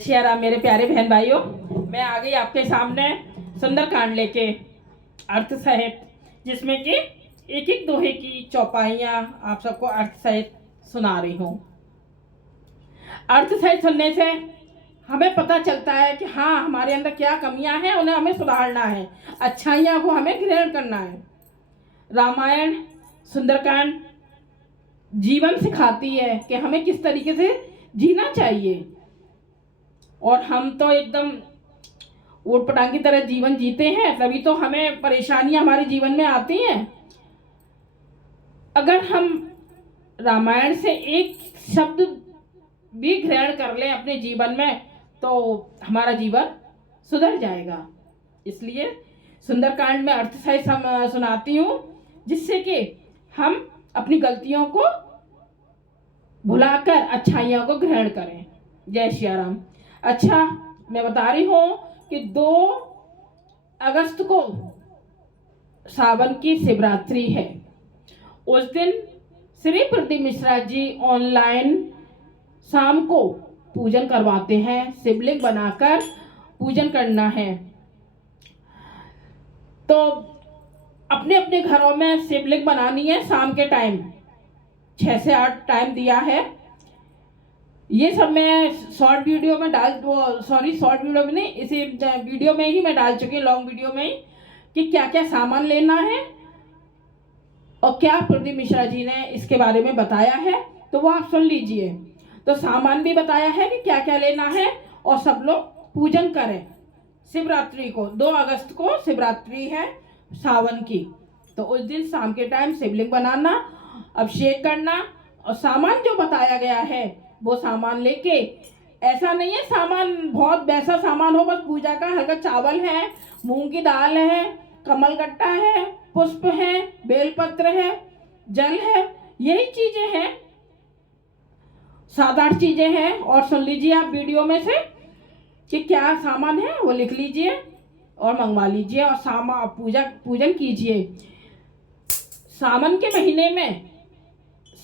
शेरा मेरे प्यारे बहन भाइयों, मैं आ गई आपके सामने सुंदरकांड लेके अर्थ सहित, जिसमें कि एक एक दोहे की चौपाइयाँ आप सबको अर्थ सहित सुना रही हूँ। अर्थ सहित सुनने से हमें पता चलता है कि हाँ, हमारे अंदर क्या कमियां हैं, उन्हें हमें सुधारना है, अच्छाइयाँ को हमें ग्रहण करना है। रामायण सुंदरकांड जीवन सिखाती है कि हमें किस तरीके से जीना चाहिए, और हम तो एकदम ऊट पटांग की तरह जीवन जीते हैं, तभी तो हमें परेशानियां हमारे जीवन में आती हैं। अगर हम रामायण से एक शब्द भी ग्रहण कर लें अपने जीवन में, तो हमारा जीवन सुधर जाएगा। इसलिए सुंदरकांड में अर्थ सहित सुनाती हूँ, जिससे कि हम अपनी गलतियों को भुलाकर अच्छाइयों को ग्रहण करें। जय श्री राम। अच्छा, मैं बता रही हूँ कि 2 अगस्त को सावन की शिवरात्रि है। उस दिन श्री प्रदीप मिश्रा जी ऑनलाइन शाम को पूजन करवाते हैं। शिवलिंग बनाकर पूजन करना है, तो अपने अपने घरों में शिवलिंग बनानी है। शाम के टाइम 6 से 8 टाइम दिया है। ये सब मैं शॉर्ट वीडियो में शॉर्ट वीडियो में नहीं, इसी वीडियो में ही मैं डाल चुकी हूँ, लॉन्ग वीडियो में ही, कि क्या क्या सामान लेना है और क्या प्रदीप मिश्रा जी ने इसके बारे में बताया है, तो वो आप सुन लीजिए। तो सामान भी बताया है कि क्या क्या लेना है, और सब लोग पूजन करें। शिवरात्रि को 2 अगस्त को शिवरात्रि है सावन की, तो उस दिन शाम के टाइम शिवलिंग बनाना, अभिषेक करना, और सामान जो बताया गया है वो सामान लेके, ऐसा नहीं है सामान बहुत वैसा सामान हो, बस पूजा का हल्का चावल है, मूंग की दाल है, कमल गट्टा है, पुष्प है, बेलपत्र है, जल है, यही चीजें हैं, 7-8 चीजें हैं। और सुन लीजिए आप वीडियो में से कि क्या सामान है, वो लिख लीजिए और मंगवा लीजिए, और पूजन कीजिए। सावन के महीने में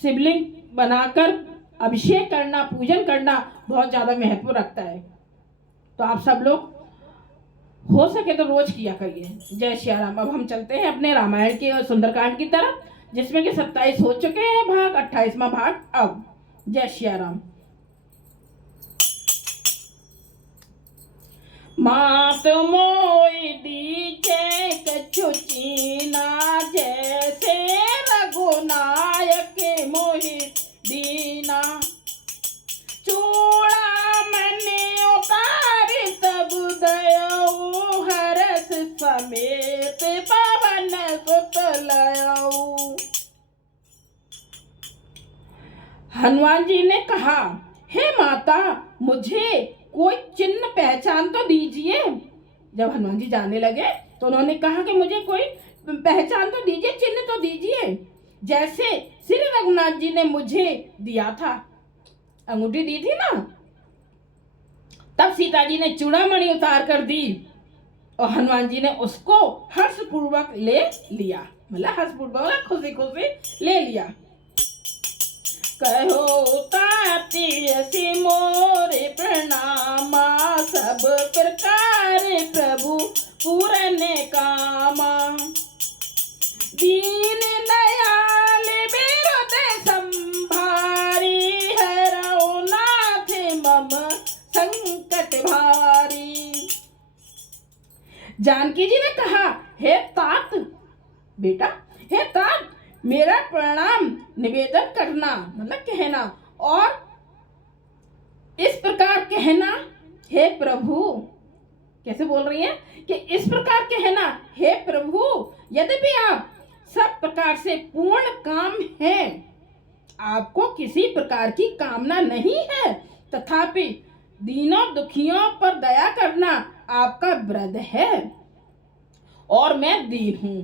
शिवलिंग बनाकर अभिषेक करना, पूजन करना बहुत ज़्यादा महत्व रखता है। तो आप सब लोग हो सके तो रोज किया करिए। जय श्री राम। अब हम चलते हैं अपने रामायण के और सुंदरकांड की तरफ, जिसमें कि 27 हो चुके हैं भाग, 28वां भाग अब। जय श्री राम। मात मोई दीजे कछु चीना, जैसे रघुनायक मोहि दीना। चूड़ा मने उतारी तब दयऊ, हरस समेत पवन सुत लयऊ। हनुमान जी ने कहा, हे माता, मुझे कोई चिन्ह पहचान तो दीजिए। जब हनुमान जी जाने लगे तो उन्होंने कहा कि मुझे कोई पहचान तो दीजिए, चिन्ह तो दीजिए, जैसे श्री रघुनाथ जी ने मुझे दिया था, अंगूठी दी थी ना। तब सीता जी ने चूड़ामणि उतार कर दी, और हनुमान जी ने उसको हर्षपूर्वक ले लिया, मतलब हर्षपूर्वक खुशी खुशी ले लिया। कहो ताती असि मोरे प्रणामा, सब प्रकार प्रभु पूरन कामा। दीन दयाल बिरुद संभारी, हरौ नाथ मम संकट भारी। जानकी जी ने कहा, हे तात बेटा, हे तात, मेरा प्रणाम निवेदन करना, मतलब कहना, और इस प्रकार कहना, हे प्रभु। कैसे बोल रही हैं कि इस प्रकार कहना, हे प्रभु, यद्यपि आप सब प्रकार से पूर्ण काम है, आपको किसी प्रकार की कामना नहीं है, तथापि दीनों दुखियों पर दया करना आपका व्रत है, और मैं दीन हूं,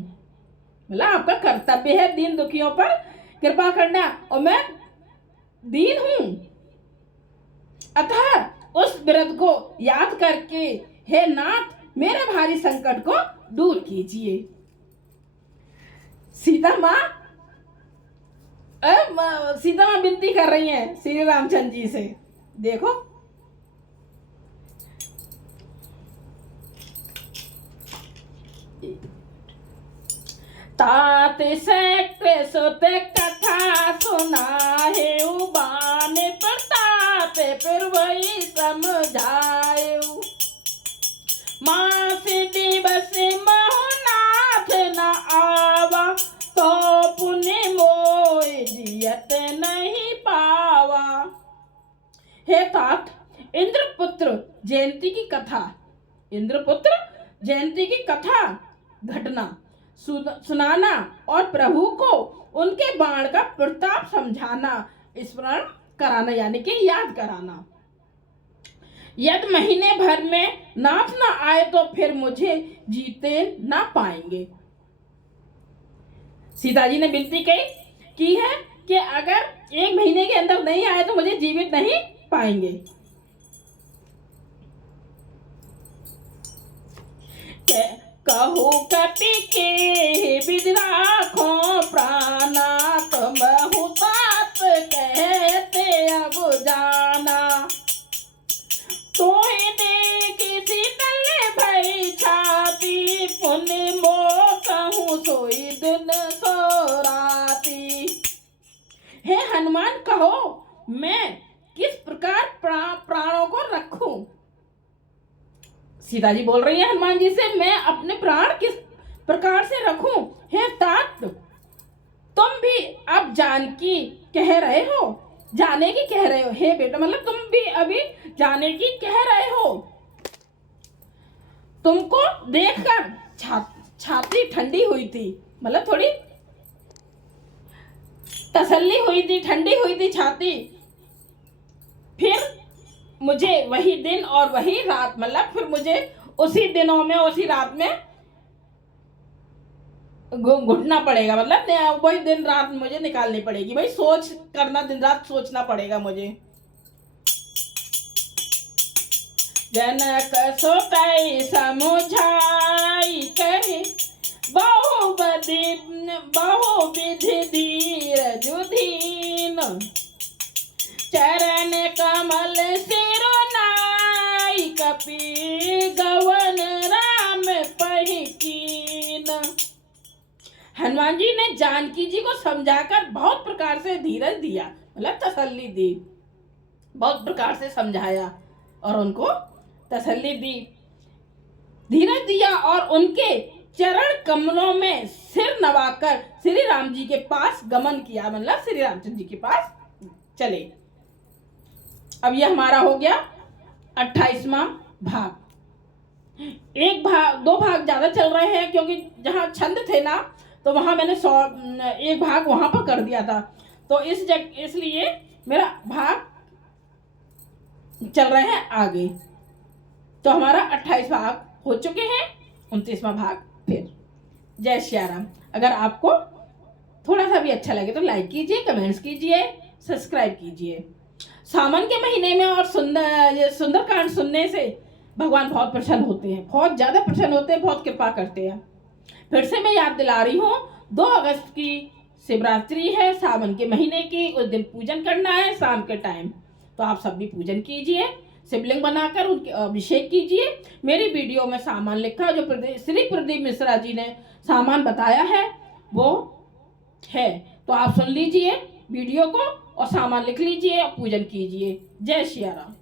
मतलब आपका कर्तव्य है दीन दुखियों पर कृपा करना, और मैं दीन हूं। अतः उस व्रत को याद करके हे नाथ, मेरे भारी संकट को दूर कीजिए। सीता माँ विनती कर रही हैं श्री रामचंद्र जी से। देखो तात सैक्टे सोते कथा सुना है उबाने प्रताप फिर वही समझाए। माँ से दिवस महुनाथ न आवा तो पुण्य मोय जियत नहीं पावा। हे तात, इंद्रपुत्र जयंती की कथा, इंद्रपुत्र जयंती की कथा घटना सुनाना और प्रभु को उनके बाण का प्रताप समझाना, स्मरण कराना यानी कि याद कराना। यदि महीने भर में नाथ ना आए तो फिर मुझे जीते ना पाएंगे। सीता जी ने विनती की है कि अगर 1 महीने के अंदर नहीं आए तो मुझे जीवित नहीं पाएंगे। कहो कपि के विध राखो प्राणा, तुम बहुतात कहते अब जाना। तो देखी शीतल भई छाती, पुण्य मो कहूँ सोई दिन सो राती। हे हनुमान, कहो मैं किस प्रकार प्राणों को रखूं। सीता जी बोल रही है हनुमान जी से, मैं अपने प्राण किस प्रकार से रखूं। हे तात, तुम भी अब जानकी कह रहे हो, जाने की कह रहे हो। हे बेटा, मतलब तुम भी अभी जाने की कह रहे हो। तुमको देखकर छाती ठंडी हुई थी, मतलब थोड़ी तसल्ली हुई थी, ठंडी हुई थी छाती। फिर मुझे वही दिन और वही रात, मतलब फिर मुझे उसी दिनों में उसी रात में घुटना पड़ेगा, मतलब वही दिन रात मुझे निकालनी पड़ेगी। भाई सोच करना, दिन रात सोचना पड़ेगा मुझे। जनक सोतई समुझाई कहे, बहु विधि धीर जुधीन। चरण कमल सिरो नाई, कपि गवन राम पहिकीन। हनुमान जी ने जानकी जी को समझाकर बहुत प्रकार से धीरज दिया, मतलब तसल्ली दी, बहुत प्रकार से समझाया और उनको तसल्ली दी, धीरज दिया और उनके चरण कमलों में सिर नवाकर श्री राम जी के पास गमन किया, मतलब श्री रामचंद्र जी के पास चले। अब यह हमारा हो गया 28वां भाग। दो भाग ज्यादा चल रहे हैं क्योंकि जहां छंद थे ना, तो वहां मैंने 1 भाग वहां पर कर दिया था, तो इसलिए मेरा भाग चल रहे हैं आगे। तो हमारा 28 भाग हो चुके हैं, 29वां भाग फिर। जय श्री राम। अगर आपको थोड़ा सा भी अच्छा लगे तो लाइक कीजिए, कमेंट्स कीजिए, सब्सक्राइब कीजिए। सावन के महीने में और सुंदरकांड सुनने से भगवान बहुत प्रसन्न होते हैं, बहुत ज्यादा प्रसन्न होते हैं, बहुत कृपा करते हैं। फिर से मैं याद दिला रही हूँ, 2 अगस्त की शिवरात्रि है, सावन के महीने की। उस दिन पूजन करना है शाम के टाइम, तो आप सब भी पूजन कीजिए, शिवलिंग बनाकर उनके अभिषेक कीजिए। मेरी वीडियो में सामान लिखा, जो श्री प्रदीप मिश्रा जी ने सामान बताया है वो है, तो आप सुन लीजिए वीडियो को और सामान लिख लीजिए और पूजन कीजिए। जय श्री राम।